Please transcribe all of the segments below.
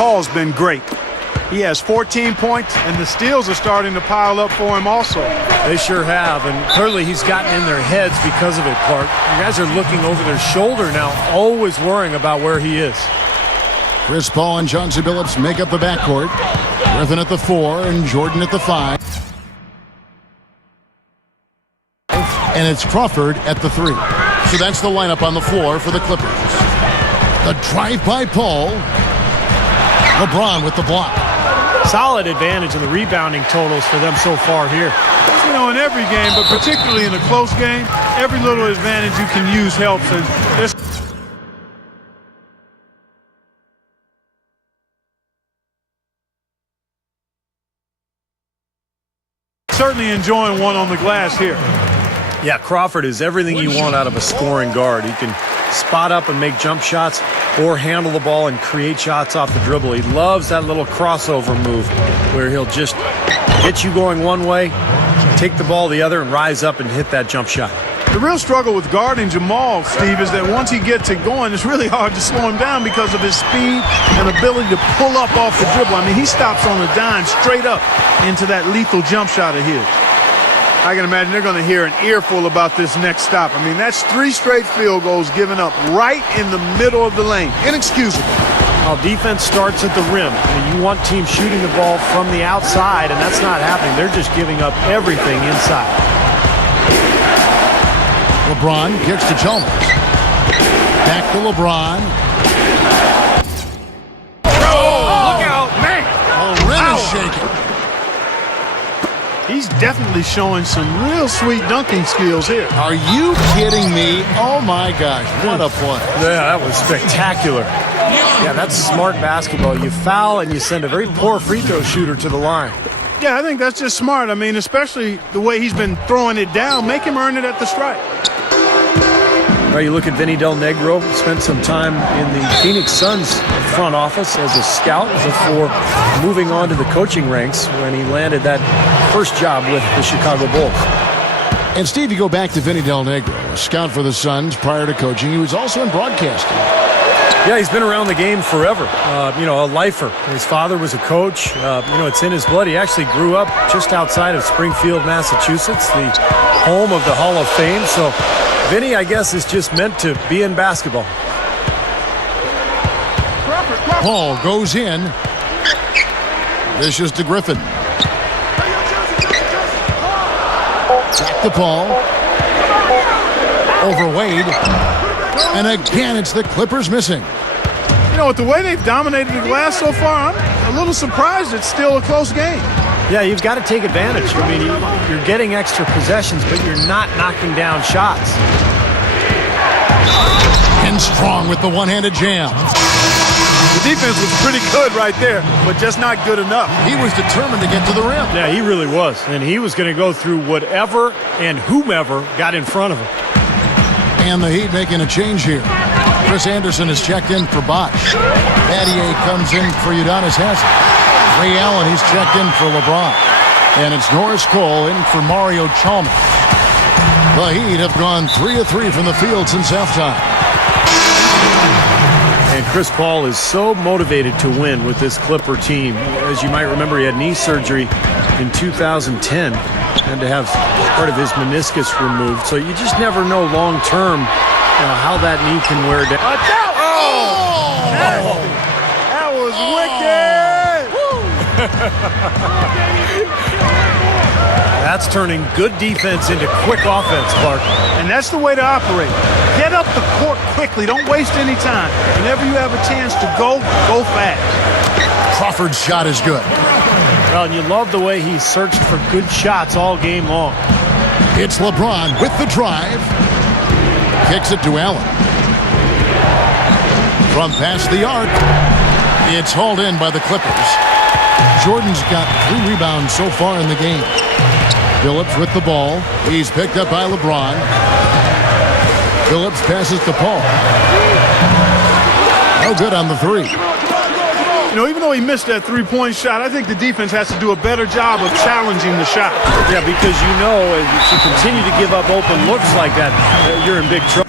Paul's been great. He has 14 points, and the steals are starting to pile up for him also. They sure have, and clearly he's gotten in their heads because of it, Clark. You guys are looking over their shoulder now, always worrying about where he is. Chris Paul and Chauncey Billups make up the backcourt. Griffin at the 4 and Jordan at the 5. And it's Crawford at the 3. So that's the lineup on the floor for the Clippers. The drive by Paul. LeBron with the block. Solid advantage in the rebounding totals for them so far here. You know, in every game, but particularly in a close game, every little advantage you can use helps. And there's certainly enjoying one on the glass here. Yeah, Crawford is everything you want out of a scoring guard. He can spot up and make jump shots or handle the ball and create shots off the dribble. He loves that little crossover move where he'll just get you going one way, take the ball the other, and rise up and hit that jump shot. The real struggle with guarding Jamal, Steve, is that once he gets it going, it's really hard to slow him down because of his speed and ability to pull up off the dribble. I mean, he stops on a dime straight up into that lethal jump shot of his. I can imagine they're going to hear an earful about this next stop. I mean, that's 3 straight field goals given up right in the middle of the lane. Inexcusable. Well, defense starts at the rim. I mean, you want teams shooting the ball from the outside, and that's not happening. They're just giving up everything inside. LeBron kicks to Chalmers. Back to LeBron. Look out, man! Oh, rim is shaking. He's definitely showing some real sweet dunking skills here. Are you kidding me? Oh, my gosh. What a play. Yeah, that was spectacular. Yeah, that's smart basketball. You foul and you send a very poor free throw shooter to the line. Yeah, I think that's just smart. I mean, especially the way he's been throwing it down. Make him earn it at the stripe. Well, you look at Vinny Del Negro, spent some time in the Phoenix Suns front office as a scout before moving on to the coaching ranks when he landed that first job with the Chicago Bulls. And Steve, you go back to Vinny Del Negro, a scout for the Suns prior to coaching. He was also in broadcasting. Yeah, he's been around the game forever. You know, a lifer. His father was a coach. You know, it's in his blood. He actually grew up just outside of Springfield, Massachusetts, the home of the Hall of Fame. So Vinny, I guess, is just meant to be in basketball. Paul goes in. Dishes to Griffin. Back to Paul. Over Wade. And again, it's the Clippers missing. You know, with the way they've dominated the glass so far, I'm a little surprised it's still a close game. Yeah, you've got to take advantage. I mean, you're getting extra possessions, but you're not knocking down shots. And Strong with the one-handed jam. The defense was pretty good right there, but just not good enough. He was determined to get to the rim. Yeah, he really was. And he was going to go through whatever and whomever got in front of him. And the Heat making a change here. Chris Anderson is checked in for Bosch. Battier comes in for Udonis Haslem. Ray Allen, he's checked in for LeBron. And it's Norris Cole in for Mario Chalmers. The Heat have gone 3 of 3 from the field since halftime. And Chris Paul is so motivated to win with this Clipper team. As you might remember, he had knee surgery in 2010 and to have part of his meniscus removed. So you just never know long term how that knee can wear down. That was wicked! That's turning good defense into quick offense, Clark. And that's the way to operate. Get up the court quickly. Don't waste any time. Whenever you have a chance to go fast. Crawford's shot is good. Well, and you love the way he searched for good shots all game long. It's LeBron with the drive. Kicks it to Allen. From past the arc. It's hauled in by the Clippers. Jordan's got 3 rebounds so far in the game. Billups with the ball. He's picked up by LeBron. Billups passes to Paul. No good on the 3. You know, even though he missed that three-point shot, I think the defense has to do a better job of challenging the shot. Yeah, because you know if you continue to give up open looks like that, you're in big trouble.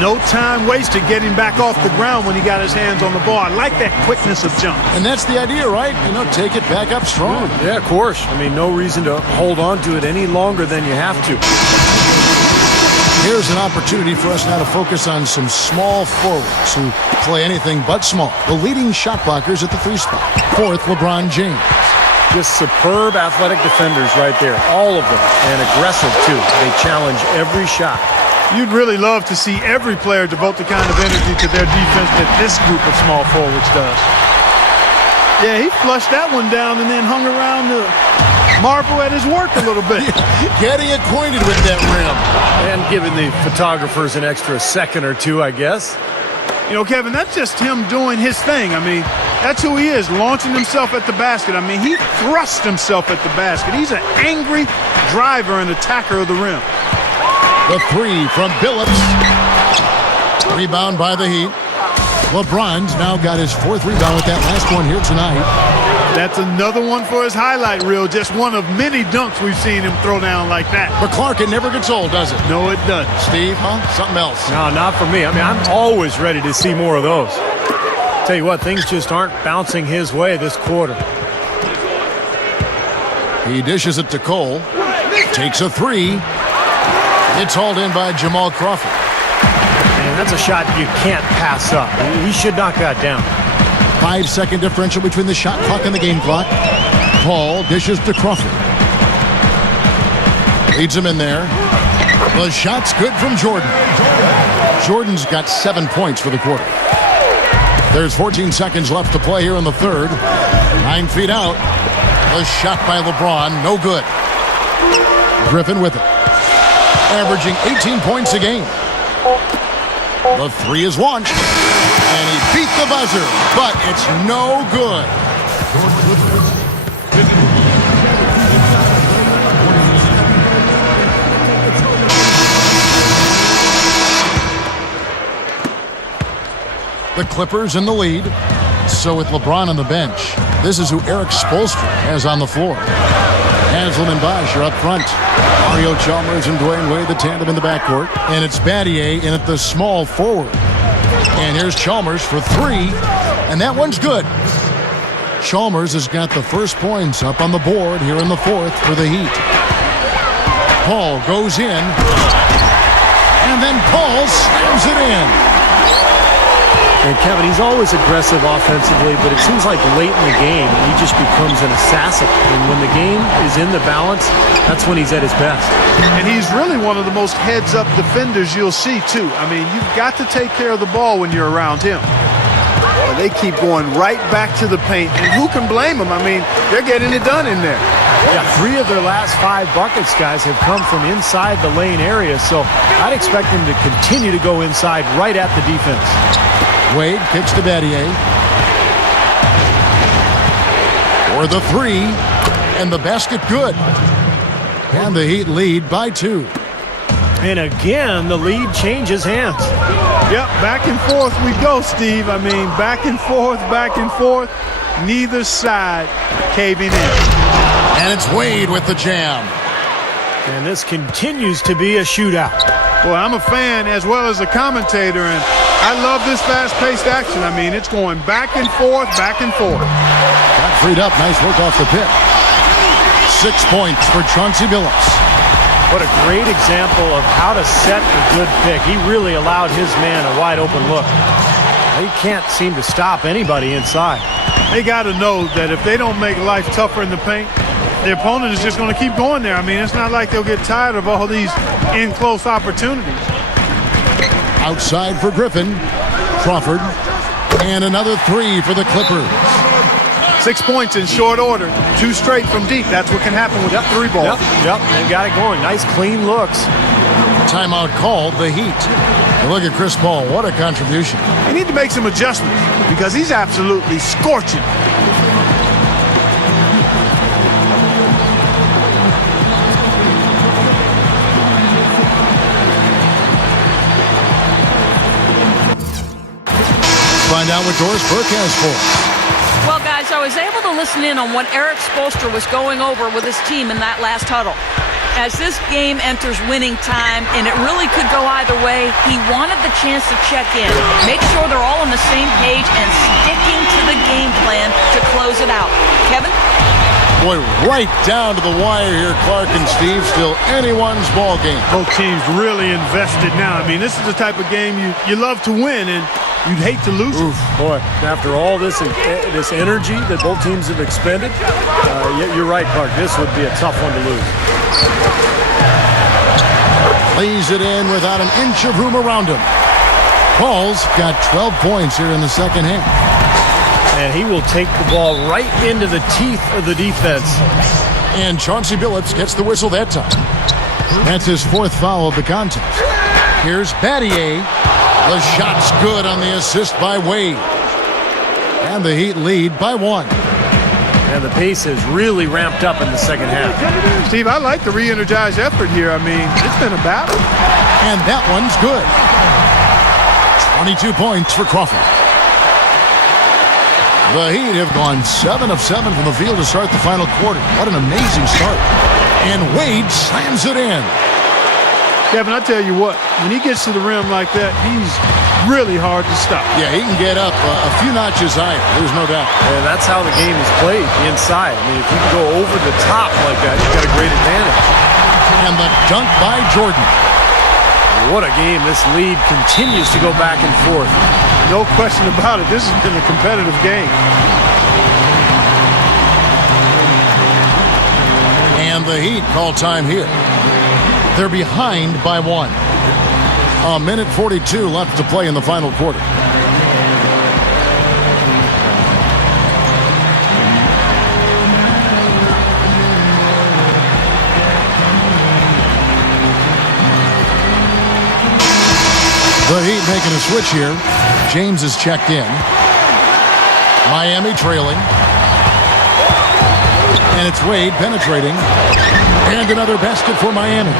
No time wasted getting back off the ground when he got his hands on the ball. I like that quickness of jump. And that's the idea, right? Take it back up strong. Yeah, of course. I mean, no reason to hold on to it any longer than you have to. Here's an opportunity for us now to focus on some small forwards who play anything but small. The leading shot blockers at the 3 spot. Fourth, LeBron James. Just superb athletic defenders right there. All of them. And aggressive, too. They challenge every shot. You'd really love to see every player devote the kind of energy to their defense that this group of small forwards does. Yeah, he flushed that one down and then hung around to marvel at his work a little bit. Getting acquainted with that rim. And giving the photographers an extra second or two, I guess. Kevin, that's just him doing his thing. I mean, that's who he is, launching himself at the basket. I mean, he thrusts himself at the basket. He's an angry driver and attacker of the rim. The 3 from Billups. Rebound by the Heat. LeBron's now got his 4th rebound with that last one here tonight. That's another one for his highlight reel. Just one of many dunks we've seen him throw down like that. But Clark, it never gets old, does it? No, it doesn't. Steve, something else. No, not for me. I mean, I'm always ready to see more of those. Tell you what, things just aren't bouncing his way this quarter. He dishes it to Cole. Takes a 3. It's hauled in by Jamal Crawford. And that's a shot you can't pass up. He should knock that down. 5-second differential between the shot clock and the game clock. Paul dishes to Crawford. Leads him in there. The shot's good from Jordan. Jordan's got 7 points for the quarter. There's 14 seconds left to play here in the third. 9 feet out. The shot by LeBron, no good. Griffin with it. Averaging 18 points a game. The 3 is launched. And he beat the buzzer, but it's no good. The Clippers in the lead. So with LeBron on the bench, this is who Eric Spoelstra has on the floor. Haslam and Bosh are up front. Mario Chalmers and Dwayne Wade, the tandem in the backcourt. And it's Battier in at the small forward. And here's Chalmers for 3. And that one's good. Chalmers has got the first points up on the board here in the 4th for the Heat. Paul goes in. And then Paul slams it in. And Kevin, he's always aggressive offensively, but it seems like late in the game, he just becomes an assassin. And when the game is in the balance, that's when he's at his best. And he's really one of the most heads-up defenders you'll see, too. I mean, you've got to take care of the ball when you're around him. Well, they keep going right back to the paint, and who can blame them? I mean, they're getting it done in there. Yeah, 3 of their last 5 buckets, guys, have come from inside the lane area, so I'd expect them to continue to go inside right at the defense. Wade kicks to Battier. For the 3. And the basket good. And the Heat lead by 2. And again, the lead changes hands. Yep, back and forth we go, Steve. I mean, back and forth, neither side caving in. And it's Wade with the jam. And this continues to be a shootout. Well, I'm a fan as well as a commentator, and I love this fast-paced action. I mean, it's going back and forth. Got freed up. Nice work off the pick. 6 points for Chauncey Billups. What a great example of how to set a good pick. He really allowed his man a wide-open look. He can't seem to stop anybody inside. They got to know that if they don't make life tougher in the paint, the opponent is just going to keep going there. I mean, it's not like they'll get tired of all these in-close opportunities. Outside for Griffin. Crawford. And another 3 for the Clippers. 6 points in short order. 2 straight from deep. That's what can happen with the 3 ball. Yep, they got it going. Nice, clean looks. Timeout called, the Heat. And look at Chris Paul. What a contribution. They need to make some adjustments because he's absolutely scorching. Find out what Doris Burke has for us. Well, guys, I was able to listen in on what Eric Spoelstra was going over with his team in that last huddle. As this game enters winning time, and it really could go either way, he wanted the chance to check in, make sure they're all on the same page, and sticking to the game plan to close it out. Kevin? Boy, right down to the wire here, Clark and Steve. Still anyone's ball game. Both teams really invested now. I mean, this is the type of game you love to win, and you'd hate to lose it. Boy, after all this energy that both teams have expended, you're right, Clark. This would be a tough one to lose. Lays it in without an inch of room around him. Paul's got 12 points here in the second half. And he will take the ball right into the teeth of the defense. And Chauncey Billups gets the whistle that time. That's his fourth foul of the contest. Here's Battier. The shot's good on the assist by Wade. And the Heat lead by 1. And the pace has really ramped up in the second half. Steve, I like the re-energized effort here. I mean, it's been a battle. And that one's good. 22 points for Crawford. The Heat have gone 7 of 7 from the field to start the final quarter. What an amazing start. And Wade slams it in. Kevin, I tell you what, when he gets to the rim like that, he's really hard to stop. Yeah, he can get up a few notches higher. There's no doubt. And that's how the game is played, inside. I mean, if you can go over the top like that, you've got a great advantage. And the dunk by Jordan. What a game. This lead continues to go back and forth. No question about it. This has been a competitive game. And the Heat call time here. They're behind by 1. A minute 42 left to play in the final quarter. The Heat making a switch here. James is checked in. Miami trailing. And it's Wade penetrating. And another basket for Miami.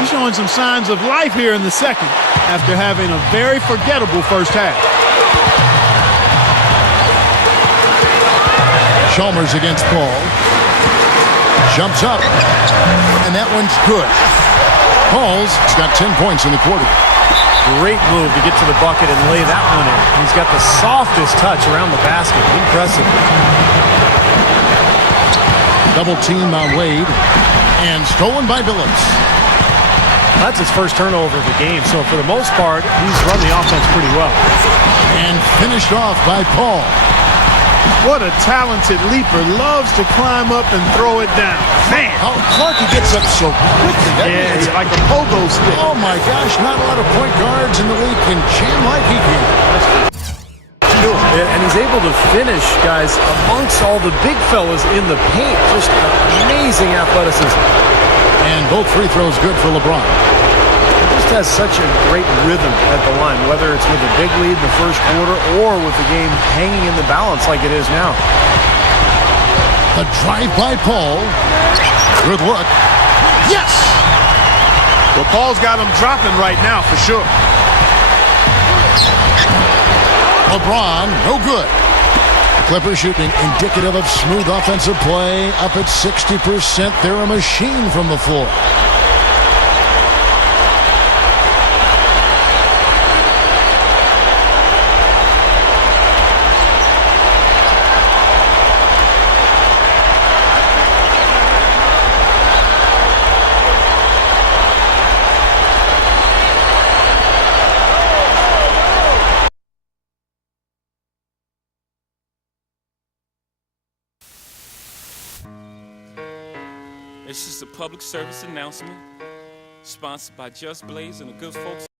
He's showing some signs of life here in the second after having a very forgettable first half. Chalmers against Paul. Jumps up. And that one's good. Paul's got 10 points in the quarter. Great move to get to the bucket and lay that one in. He's got the softest touch around the basket. Impressive. Double team on Wade. And stolen by Billups. That's his first turnover of the game. So for the most part, he's run the offense pretty well. And finished off by Paul. What a talented leaper. Loves to climb up and throw it down. Man. Oh, Clark, he gets up so quickly. Yeah, it's like a pogo stick. Oh, my gosh. Not a lot of point guards in the league can jam like he can. And he's able to finish, guys, amongst all the big fellas in the paint. Just amazing athleticism. And both free throws good for LeBron. He just has such a great rhythm at the line, whether it's with a big lead in the first quarter or with the game hanging in the balance like it is now. The drive by Paul. Good look. Yes! Well, Paul's got him dropping right now for sure. LeBron, no good. The Clippers shooting indicative of smooth offensive play. Up at 60%. They're a machine from the floor. It's just a public service announcement sponsored by Just Blaze and the good folks